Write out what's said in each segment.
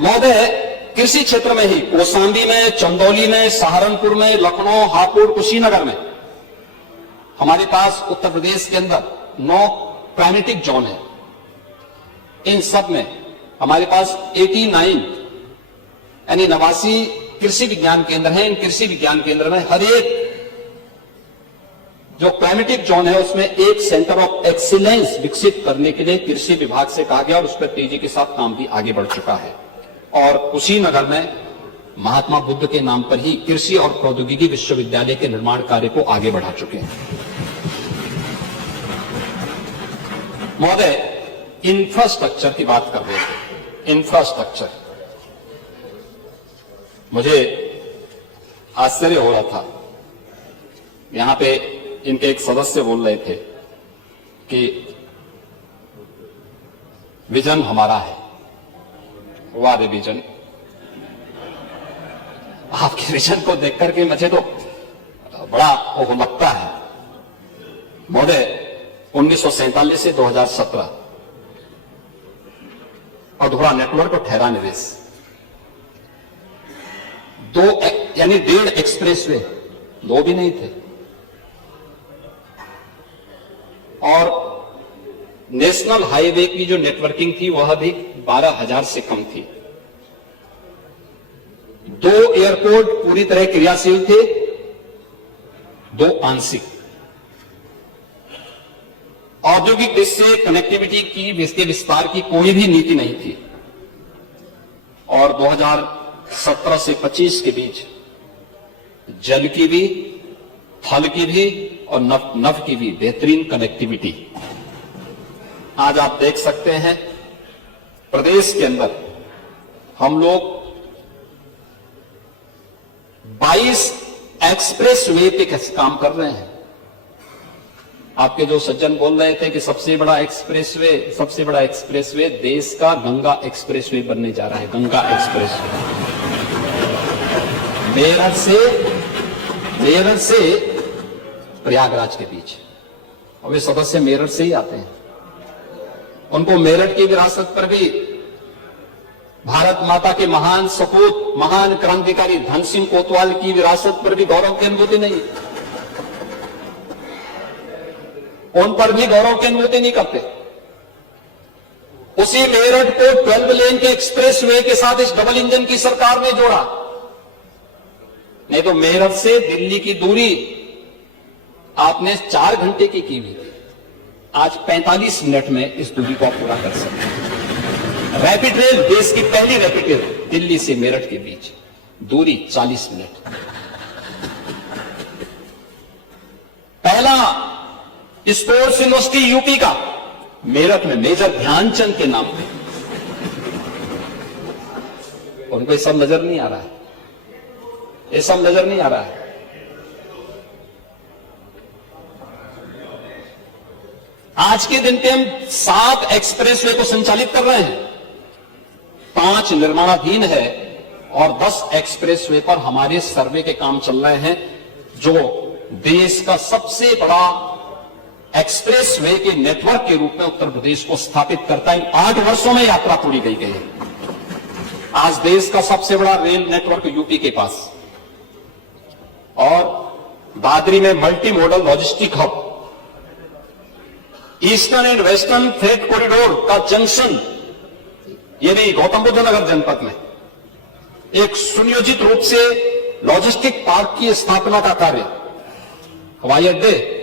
महोदय, कृषि क्षेत्र में ही कौशाम्बी में, चंदौली में, सहारनपुर में, लखनऊ, हापुड़, कुशीनगर में हमारे पास उत्तर प्रदेश के अंदर 9 क्लाइमेटिक जोन है। इन सब में हमारे पास 89 यानी 89 कृषि विज्ञान केंद्र हैं। इन कृषि विज्ञान केंद्र में हर एक जो क्लाइमेटिक जोन है उसमें एक सेंटर ऑफ एक्सीलेंस विकसित करने के लिए कृषि विभाग से कहा गया और उस पर तेजी के साथ काम भी आगे बढ़ चुका है। और कुशीनगर में महात्मा बुद्ध के नाम पर ही कृषि और प्रौद्योगिकी विश्वविद्यालय के निर्माण कार्य को आगे बढ़ा चुके हैं। महोदय, इंफ्रास्ट्रक्चर की बात कर रहे थे। इंफ्रास्ट्रक्चर, मुझे आश्चर्य हो रहा था, यहां पे इनके एक सदस्य बोल रहे थे कि विजन हमारा है। वाह रे विजन, आपके विजन को देख करके मुझे तो बड़ा वो लगता है। महोदय, 1947 से 2017 अधूरा नेटवर्क और ठहरा निवेश, 2 यानी 1.5 एक्सप्रेसवे, 2 भी नहीं थे, और नेशनल हाईवे की जो नेटवर्किंग थी वह भी 12,000 से कम थी। 2 एयरपोर्ट पूरी तरह क्रियाशील थे, 2 आंशिक। औद्योगिक दृष्टि से कनेक्टिविटी की विस्तार की कोई भी नीति नहीं थी। और 2017 से 25 के बीच जल की भी, थल की भी और नभ की भी बेहतरीन कनेक्टिविटी। आज आप देख सकते हैं प्रदेश के अंदर हम लोग 22 एक्सप्रेस वे पे काम कर रहे हैं। आपके जो सज्जन बोल रहे थे कि सबसे बड़ा एक्सप्रेसवे देश का गंगा एक्सप्रेसवे बनने जा रहा है। गंगा एक्सप्रेसवे मेरठ से प्रयागराज के बीच, और वे सदस्य मेरठ से ही आते हैं। उनको मेरठ की विरासत पर भी, भारत माता के महान सपूत, महान क्रांतिकारी धन सिंह कोतवाल की विरासत पर भी गौरव की अनुभूति नहीं, उन पर भी गौरव की अनुभूति नहीं करते। उसी मेरठ को 12 लेन के एक्सप्रेस वे के साथ इस डबल इंजन की सरकार ने जोड़ा। नहीं तो मेरठ से दिल्ली की दूरी आपने 4 घंटे की हुई थी, आज 45 मिनट में इस दूरी को आप पूरा कर सकते हैं। रैपिड रेल, देश की पहली रैपिड रेल, दिल्ली से मेरठ के बीच दूरी 40 मिनट। पहला स्पोर्ट्स यूनिवर्सिटी यूपी का मेरठ में मेजर ध्यानचंद के नाम पे। उनको ये सब नजर नहीं आ रहा है, ये सब नजर नहीं आ रहा है। आज के दिन पे हम 7 एक्सप्रेसवे को संचालित कर रहे हैं, 5 निर्माणाधीन है और 10 एक्सप्रेसवे पर हमारे सर्वे के काम चल रहे हैं, जो देश का सबसे बड़ा एक्सप्रेसवे के नेटवर्क के रूप में उत्तर प्रदेश को स्थापित करता है। 8 वर्षों में यात्रा पूरी गई है। आज देश का सबसे बड़ा रेल नेटवर्क यूपी के पास, और दादरी में multi modal logistic hub, eastern and western freight corridor का जंक्शन, ये भी गौतम बुद्ध नगर जनपद में एक सुनियोजित रूप से लॉजिस्टिक पार्क की स्थापना का कार्य, हवाई अड्डे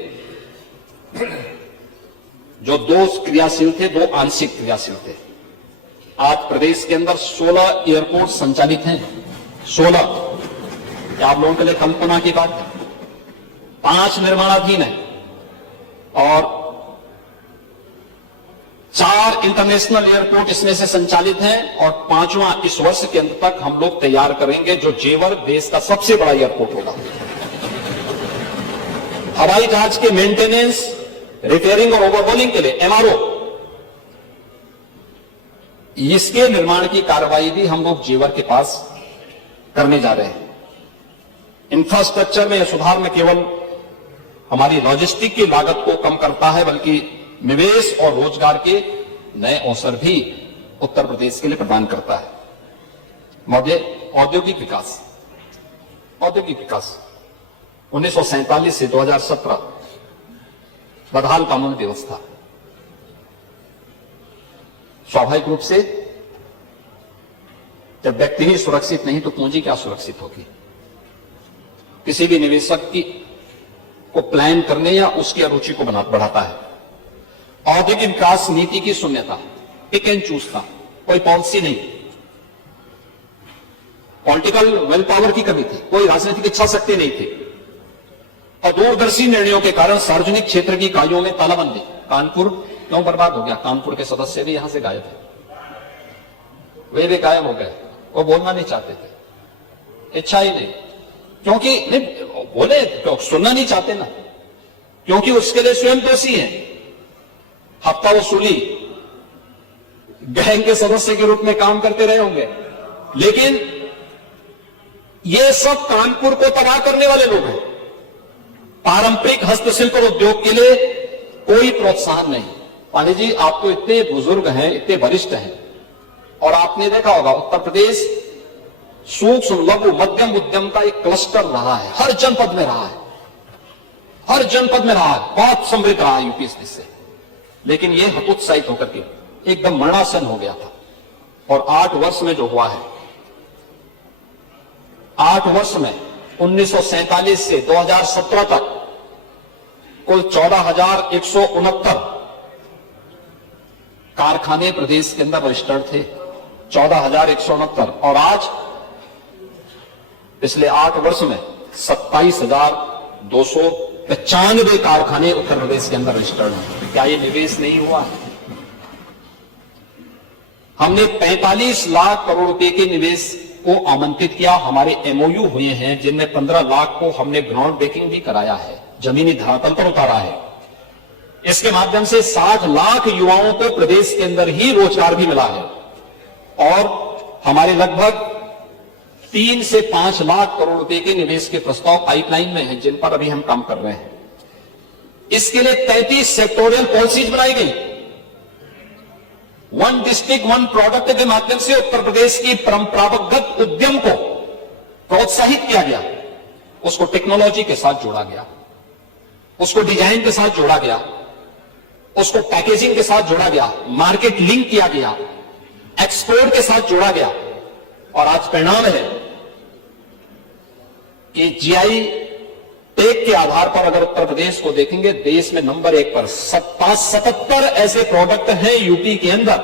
जो 2 क्रियाशील थे, 2 आंशिक क्रियाशील थे। आज प्रदेश के अंदर 16 एयरपोर्ट संचालित हैं। 16, आप लोगों के लिए कल्पना की बात है। 5 निर्माणाधीन है और 4 इंटरनेशनल एयरपोर्ट इसमें से संचालित हैं, और 5वां इस वर्ष के अंत तक हम लोग तैयार करेंगे, जो जेवर देश का सबसे बड़ा एयरपोर्ट होगा। हवाई जहाज के मेंटेनेंस, रिपेयरिंग और ओवरहॉलिंग के लिए एमआरओ, इसके निर्माण की कार्रवाई भी हम लोग जेवर के पास करने जा रहे हैं। इंफ्रास्ट्रक्चर में सुधार में केवल हमारी लॉजिस्टिक की लागत को कम करता है, बल्कि निवेश और रोजगार के नए अवसर भी उत्तर प्रदेश के लिए प्रदान करता है। औद्योगिक विकास 1947 से 2017 बदहाल कानून व्यवस्था। स्वाभाविक रूप से जब व्यक्ति ही सुरक्षित नहीं तो पूंजी क्या सुरक्षित होगी। किसी भी निवेशक को प्लान करने या उसकी अरुचि को बढ़ाता है। औद्योगिक विकास नीति की शून्यता, पिक एंड चूज था, कोई पॉलिसी नहीं, पॉलिटिकल विल पावर की कमी थी, कोई राजनीतिक इच्छा शक्ति नहीं थी और दूरदर्शी निर्णयों के कारण सार्वजनिक क्षेत्र की इकाइयों में तालाबंदी। कानपुर क्यों बर्बाद हो गया? कानपुर के सदस्य भी यहां से गायब थे, वे भी गायब हो गए। वो बोलना नहीं चाहते थे, इच्छा ही नहीं, क्योंकि नहीं बोले तो सुनना नहीं चाहते ना, क्योंकि उसके लिए स्वयं दोषी है। हफ्ता वसूली गैंग के सदस्य के रूप में काम करते रहे होंगे, लेकिन ये सब कानपुर को तबाह करने वाले लोग हैं। पारंपरिक हस्तशिल्प और उद्योग के लिए कोई प्रोत्साहन नहीं। पांडे जी, आप तो इतने बुजुर्ग हैं, इतने वरिष्ठ हैं, और आपने देखा होगा उत्तर प्रदेश सूक्ष्म लघु मध्यम उद्यम का एक क्लस्टर रहा है, हर जनपद में रहा है, हर जनपद में रहा है, बहुत समृद्ध रहा है यूपी से। लेकिन यह हतोत्साहित होकर के एकदम मरणासन हो गया था। और 8 वर्ष में जो हुआ है, 8 वर्ष में 1947 से 2017 तक कुल 14,169 कारखाने प्रदेश के अंदर रजिस्टर्ड थे, 14,169, और आज पिछले 8 वर्ष में 27,295 कारखाने उत्तर प्रदेश के अंदर रजिस्टर्ड हैं। क्या ये निवेश नहीं हुआ है? हमने 45 लाख करोड़ रुपए के निवेश को आमंत्रित किया। हमारे एमओयू हुए हैं जिनमें 15 लाख को हमने ग्राउंड ब्रेकिंग भी कराया है, जमीनी धरातल पर उतारा है। इसके माध्यम से 60 लाख युवाओं को प्रदेश के अंदर ही रोजगार भी मिला है, और हमारे लगभग 3 से 5 लाख करोड़ रुपए के निवेश के प्रस्ताव पाइपलाइन में हैं, जिन पर अभी हम काम कर रहे हैं। इसके लिए 33 सेक्टोरियल पॉलिसीज बनाई गई। 1 डिस्ट्रिक्ट 1 प्रोडक्ट के माध्यम से उत्तर प्रदेश की परंपरागत उद्यम को प्रोत्साहित किया गया, उसको टेक्नोलॉजी के साथ जोड़ा गया, उसको डिजाइन के साथ जोड़ा गया, उसको पैकेजिंग के साथ जोड़ा गया, मार्केट लिंक किया गया, एक्सपोर्ट के साथ जोड़ा गया। और आज परिणाम है कि जीआई टेक के आधार पर अगर उत्तर प्रदेश को देखेंगे, देश में नंबर 1 पर 77 ऐसे प्रोडक्ट हैं यूपी के अंदर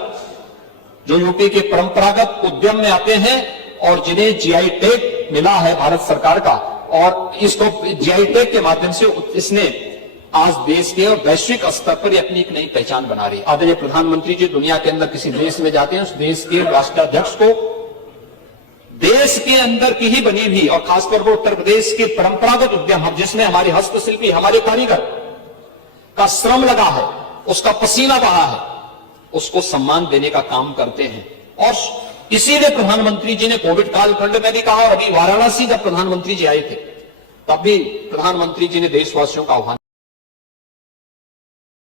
जो यूपी के परंपरागत उद्यम में आते हैं और जिन्हें जीआई टेक मिला है भारत सरकार का। और इसको जीआई टेक के माध्यम से इसने आज देश के और वैश्विक स्तर पर अपनी एक नई पहचान बना रही है। आदरणीय प्रधानमंत्री जी दुनिया के अंदर किसी देश में जाते हैं, उस देश के राष्ट्राध्यक्ष को देश के अंदर की ही बनी हुई और खासतौर पर उत्तर प्रदेश के परंपरागत उद्यम, जिसमें हमारे हस्तशिल्पी, हमारे कारीगर का श्रम लगा है, उसका पसीना बहा है, उसको सम्मान देने का काम करते हैं। और इसीलिए प्रधानमंत्री जी ने कोविड कालखंड में भी कहा, और अभी वाराणसी जब प्रधानमंत्री जी आए थे तब भी प्रधानमंत्री जी ने देशवासियों का आह्वान